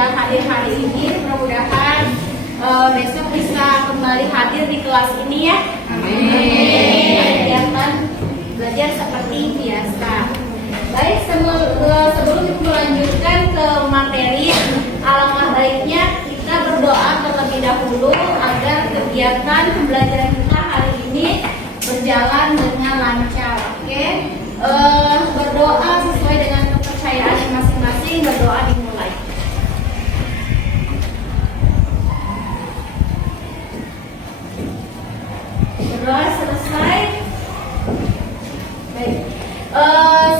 sudah hadir hari ini. Mudah-mudahan besok bisa kembali hadir di kelas ini ya. Amin. Kegiatan belajar seperti biasa. Baik, sebelum Ibu melanjutkan ke materi, alangkah baiknya kita berdoa terlebih dahulu agar kegiatan pembelajaran kita hari ini berjalan dengan lancar. Oke, berdoa sesuai dengan kepercayaan masing-masing. Berdoa dimulai. Berdoa selesai. Baik.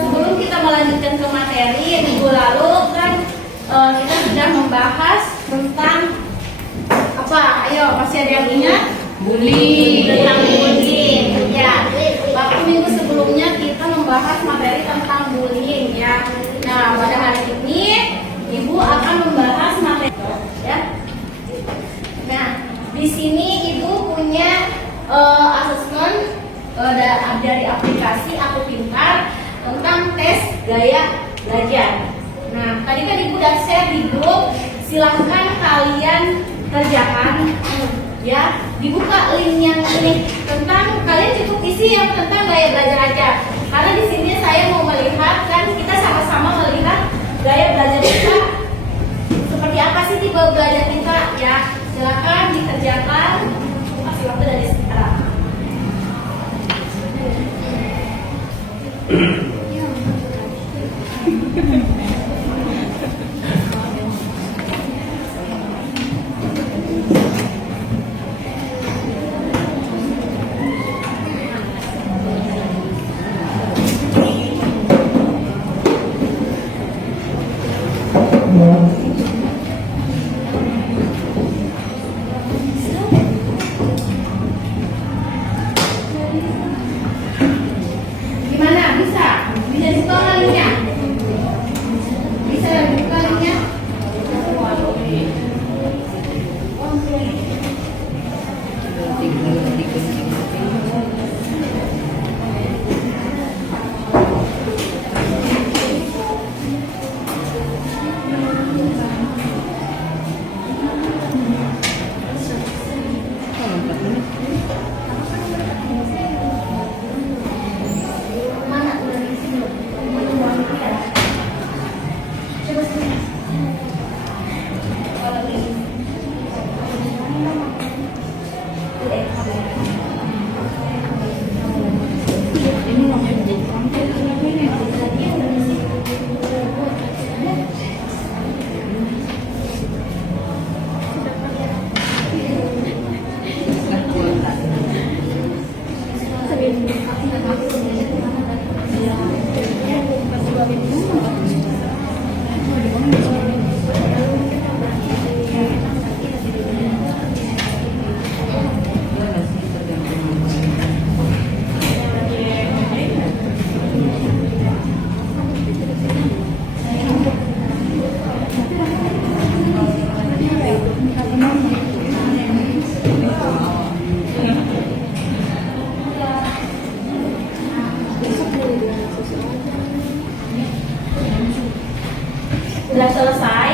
Sebelum kita melanjutkan ke materi, minggu lalu kan kita sudah membahas tentang apa? Ayo, masih ada yang ingat? Bullying. Tentang bullying. Ya. Waktu minggu sebelumnya kita membahas materi tentang bullying ya. Nah, pada hari ini Ibu akan membahas materi ya. Nah, di sini Ibu punya asesmen dari aplikasi Aku Pintar tentang tes gaya belajar. Nah, tadi kan Ibu udah share di grup, silahkan kalian kerjakan ya. Dibuka link yang ini tentang, kalian cukup isi yang tentang gaya belajar aja. Karena di sini saya mau melihat kan, kita sama-sama melihat gaya belajar kita seperti apa sih tipe belajar kita ya. Silahkan dikerjakan, kasih waktu dari sekarang. Sudah selesai?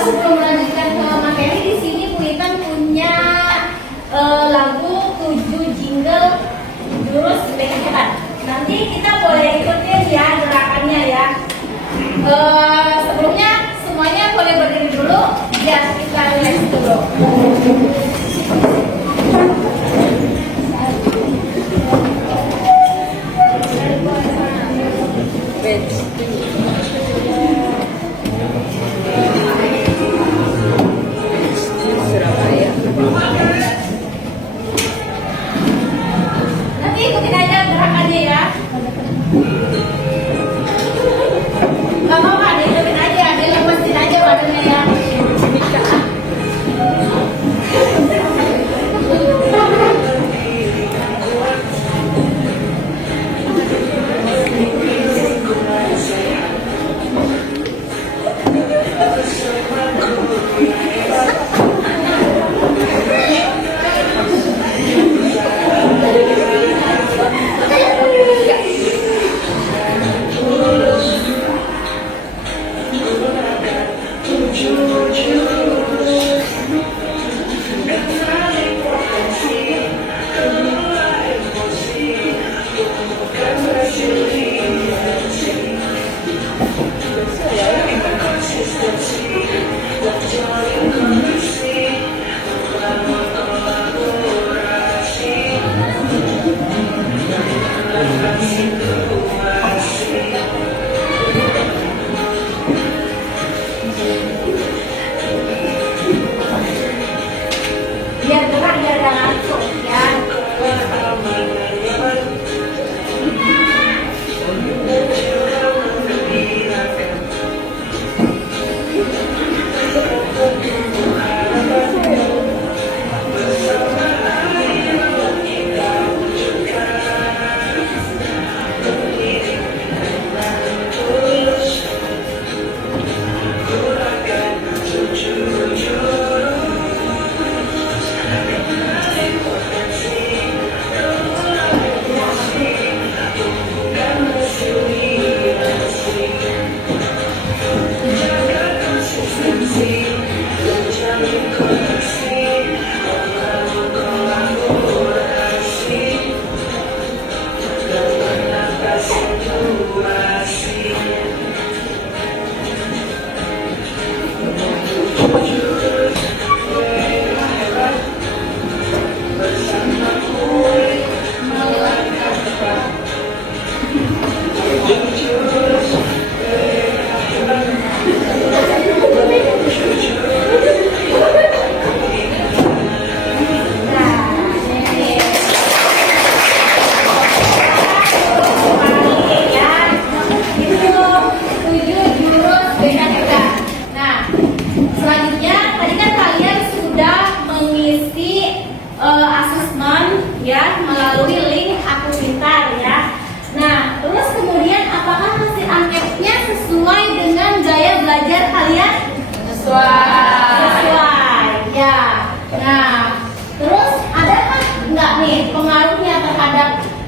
Sebelum melanjutkan ke materi, di sini Bu Intan punya lagu 7 jingle jurus lebih hebat. Nanti kita boleh ikutin ya gerakannya ya. Sebelumnya semuanya boleh berdiri dulu ya, kita relax dulu. Nanti ikutin aja gerakannya ya.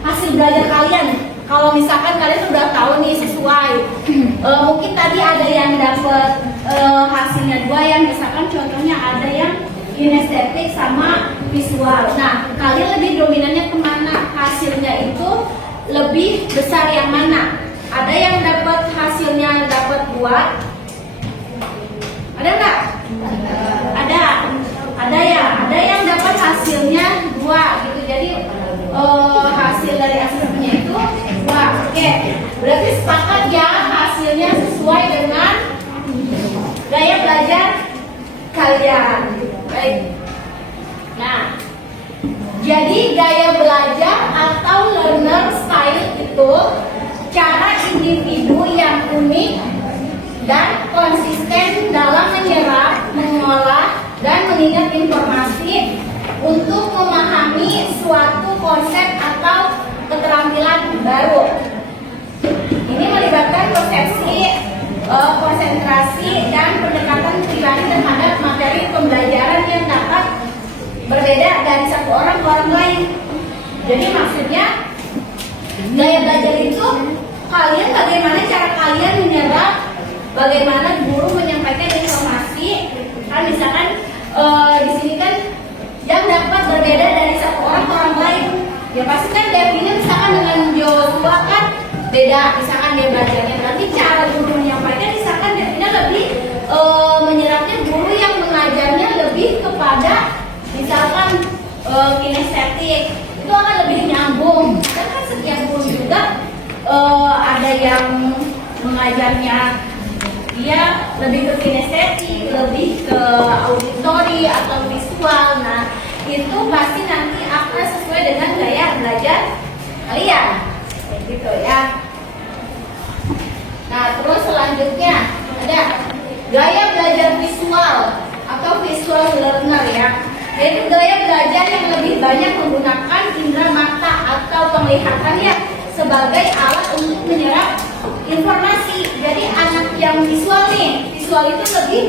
hasil belajar kalian. Kalau misalkan kalian udah tahu nih sesuai, mungkin tadi ada yang dapat hasilnya 2 yang misalkan contohnya ada yang kinestetik sama visual. Nah, kalian lebih dominannya kemana? Hasilnya itu lebih besar yang mana? Ada yang dapat hasilnya dapat 2? Ada nggak? Ada ya. Ada yang dapat hasilnya 2 gitu. Jadi hasil dari asesmennya itu 2. Oke, berarti sepakat ya hasilnya sesuai dengan gaya belajar kalian. Baik. Nah, jadi gaya belajar atau learner style itu cara individu yang unik dan konsisten dalam menyerap, mengolah, dan mengingat informasi untuk memahami suatu konsep atau keterampilan baru. Ini melibatkan persepsi, konsentrasi, dan pendekatan pribadi terhadap materi pembelajaran yang dapat berbeda dari satu orang ke orang lain. Jadi maksudnya gaya belajar itu kalian bagaimana cara kalian menyerap, bagaimana guru menyampaikan informasi. Kan misalkan di sini kan yang dapat berbeda dari satu orang ke orang lain. Ya pasti kan Devinya misalkan dengan Joshua kan beda, misalkan dia belajarnya. Nanti cara guru menyampaikan misalkan Devina lebih menyerapnya, guru yang mengajarnya lebih kepada misalkan kinestetik, itu akan lebih nyambung. Karena kan setiap guru juga ada yang mengajarnya dia lebih ke kinestetik, lebih ke auditori atau visual. Nah, itu pasti nanti akan sesuai dengan gaya belajar kalian, gitu ya. Nah, terus selanjutnya ada gaya belajar visual atau visual learner ya, yaitu gaya belajar yang lebih banyak menggunakan indera mata atau penglihatannya sebagai alat untuk menyerap informasi. Jadi anak yang visual nih, visual itu lebih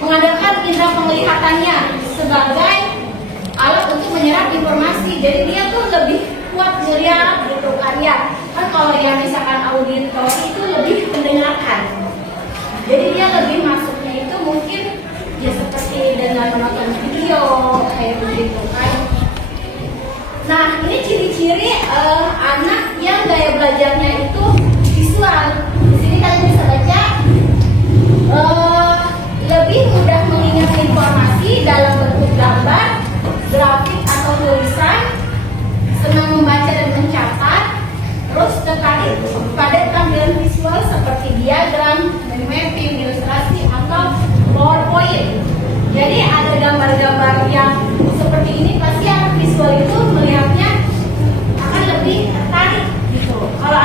mengandalkan indera penglihatannya sebagai alat untuk menyerap informasi. Jadi dia tuh lebih kuat melihat gitu kan ya. Kan kalau yang misalkan auditori itu lebih mendengarkan. Jadi dia lebih masuknya itu mungkin ya seperti dengan menonton video kayak begitu kan. Nah, ini ciri-ciri anak yang gaya belajarnya itu visual. Di sini kalian bisa baca lebih mudah mengingat informasi dalam bentuk gambar, grafik atau tulisan, senang membaca dan mencatat, terus tertarik pada tampilan visual seperti diagram, mind mapping, ilustrasi atau PowerPoint. Jadi ada gambar-gambar yang seperti ini pasti anak visual itu melihatnya akan lebih tertarik gitu. Kalau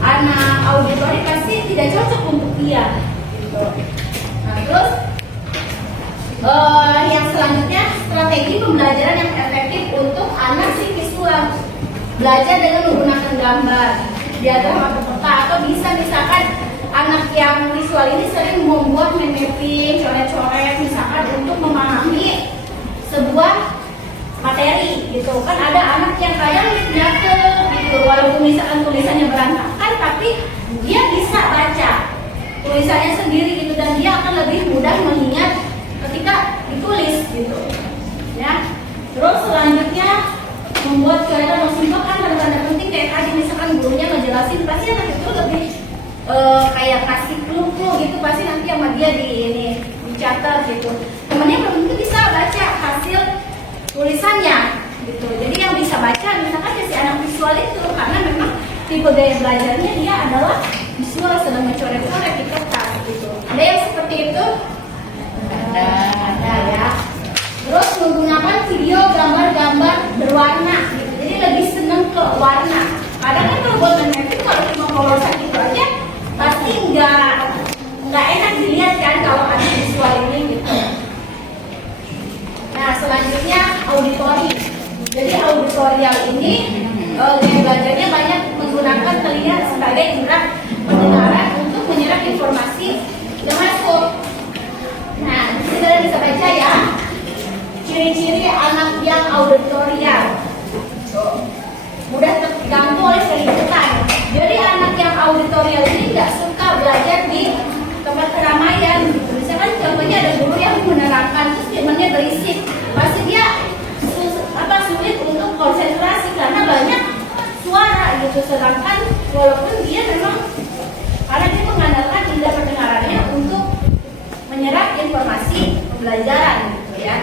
anak auditori pasti tidak cocok untuk dia gitu. Nah, terus yang selanjutnya strategi pembelajaran yang efektif untuk anak si visual. Belajar dengan menggunakan gambar, diagram atau peta, atau bisa misalkan anak yang visual ini sering membuat mind mapping, coret-coret misalkan untuk memahami sebuah materi gitu. Kan ada anak yang kadang nyatet gitu, walaupun misalkan tulisannya berantakan tapi dia bisa baca tulisannya sendiri gitu, dan dia akan lebih mudah mengingat ketika ditulis gitu ya. Terus selanjutnya membuat coretan yang simpel, kan tanda-tanda penting kayak tadi misalkan gurunya ngejelasin, pasti anak itu lebih kayak kasih clue gitu, pasti nanti sama dia dicatat gitu. Temannya belum tentu bisa baca hasil tulisannya gitu. Jadi yang bisa baca misalkan si anak visual itu, karena memang tipe gaya belajarnya dia adalah visual, sedang mencoret-coret di kertas gitu. Ada yang seperti itu? Ada ya. Terus menggunakan video, gambar-gambar berwarna gitu. Jadi lebih seneng ke warna. Kadang kan kalau buat mapping kalau cuma polosan gitu aja pasti nggak enak dilihat kan kalau ada visual ini gitu. Nah, selanjutnya auditori. Jadi auditorial ini gaya belajarnya banyak menggunakan telinga sebagai indera pendengaran untuk menyerap informasi yang masuk. Nah, di sini kalian bisa baca ya ciri-ciri anak yang auditorial. guru yang menerangkan terus filmnya berisik, pasti dia sulit untuk konsentrasi karena banyak suara gitu. Sedangkan walaupun dia memang karena dia mengandalkan indera pendengarannya untuk menyerap informasi pembelajaran gitu ya.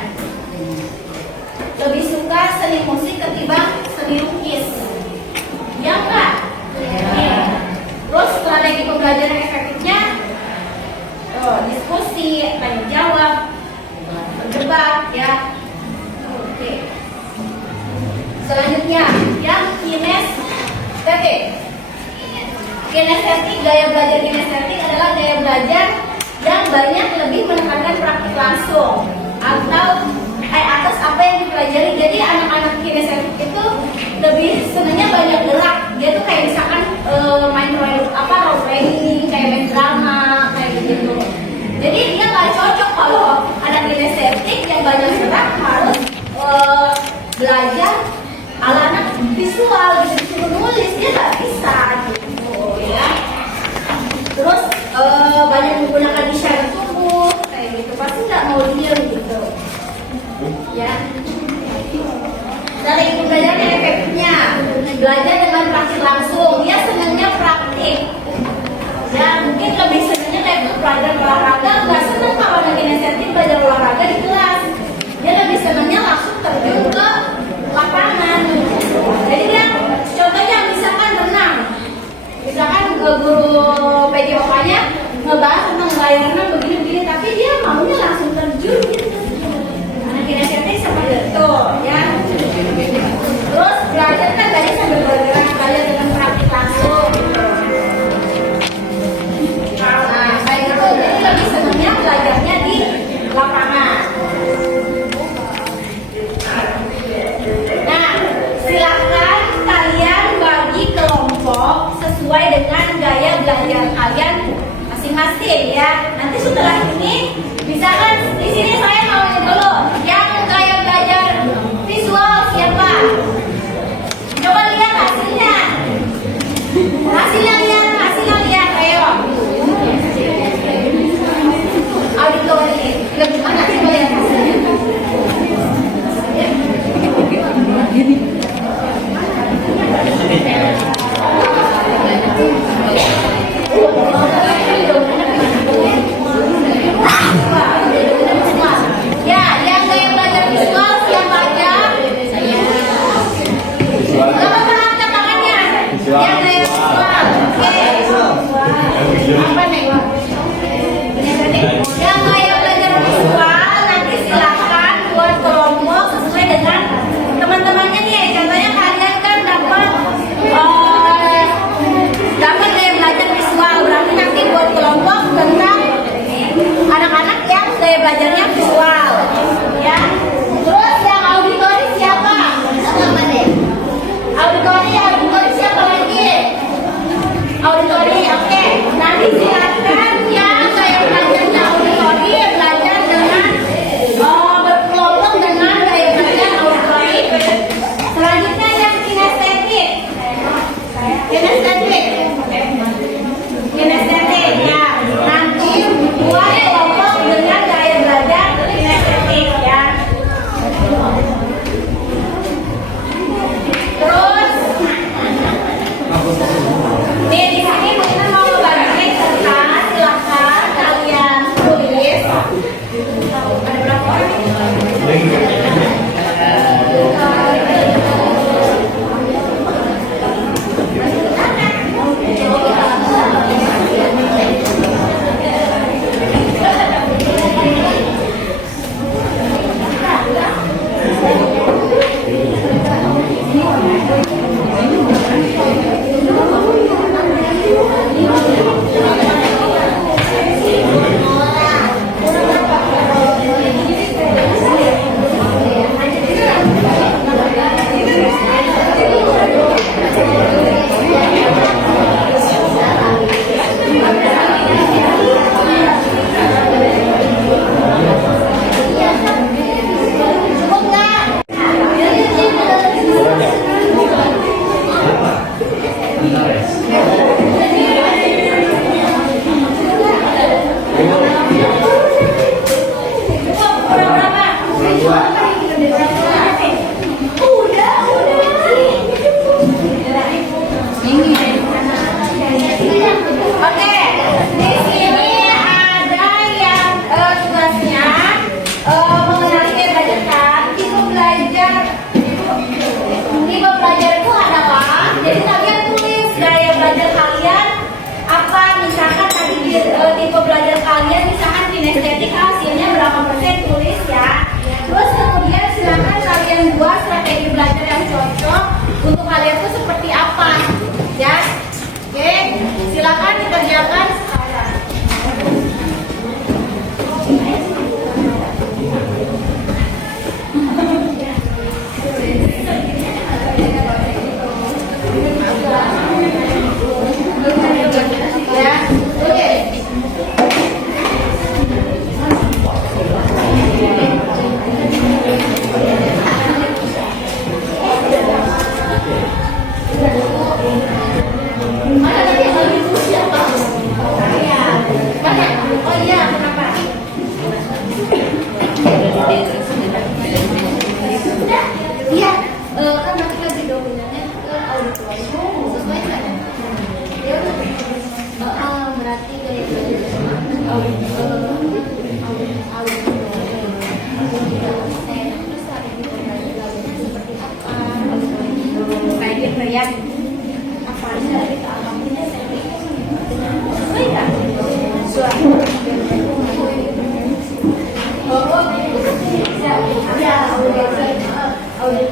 Lebih suka seni musik ketimbang seni lukis. Ya enggak? Terus strategi pembelajaran efektifnya diskusi, tanya jawab, berdebat ya. Oke. Selanjutnya yang kinestetik. Kinestetik, gaya belajar kinestetik adalah gaya belajar yang banyak lebih menekankan praktik langsung atau atas apa yang dipelajari. Jadi anak-anak kinestetik itu lebih senangnya banyak gerak. Dia tuh kayak misalkan main role playing, kayak main drama, kayak gitu. Jadi dia nggak cocok kalau anak kinestetik yang banyak gerak harus belajar ala anak visual gitu, disuruh nulis dia nggak bisa gitu ya. Terus banyak menggunakan isyarat tubuh kayak gitu, pasti nggak mau diem gitu ya. Strategi pembelajaran yang efektifnya belajar dengan praktik langsung. Dia senangnya praktik ya, mungkin lebih senangnya kayak belajar olahraga. Nggak senang kalau anak kinestetik belajar olahraga di kelas, dia lebih senangnya langsung terjun ke lapangan. Jadi dia contohnya misalkan renang, misalkan guru PJOK-nya ngebahas tentang gaya renang begini-begini, tapi dia maunya langsung terjun gitu. Anak kinestetik seperti itu ya. Terus belajar kan tadi sambil bergerak, belajar dengan praktik langsung gitu. Nah kayak gitu, jadi lebih senangnya belajarnya di lapangan. Nah, silakan kalian bagi kelompok sesuai dengan gaya belajar kalian masing-masing ya. Nanti setelah ini, misalkan di sini saya mau dulu yang gaya belajar visual siapa? Coba lihat hasilnya. Hasilnya lihat, ayo. Auditori, lebih mana sih melihat hasilnya? 28% tulis ya. Terus kemudian silakan kalian buat strategi belajar yang cocok untuk kalian tuh seperti apa ya. Oke, silakan dikerjakan sekarang. Ya, oke. Mana tadi yang lebih itu siapa? Iya. Mana? Oh iya, kenapa? Iya, kan nanti lagi dominannya ke auditorium sesuai nggak? Ya udah. Berarti kayak auditorium. Kayak gitu ya. Apa aja kita alhamdulillah sesuai nggak? Sesuai. Oh, ya,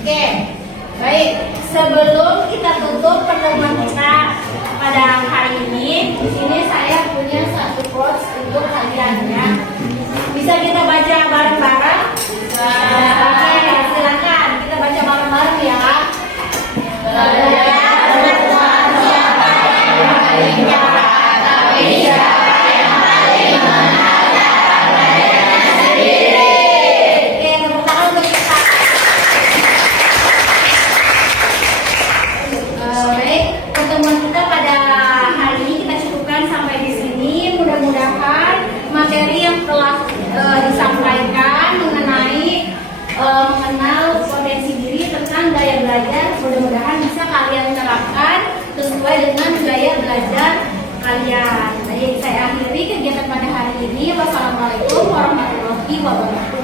Oke, baik. Sebelum kita tutup pertemuan kita pada hari ini, di sini saya punya satu quotes untuk kalian ya. Bisa kita baca bareng-bareng? Oke, silakan kita baca bareng-bareng ya. Baik, pertemuan kita pada hari ini kita cukupkan sampai di sini. Mudah-mudahan materi yang telah disampaikan mengenai mengenal potensi diri tentang gaya belajar, mudah-mudahan bisa kalian terapkan sesuai dengan gaya belajar kalian. Jadi saya akhiri kegiatan pada hari ini. Wassalamualaikum warahmatullahi wabarakatuh.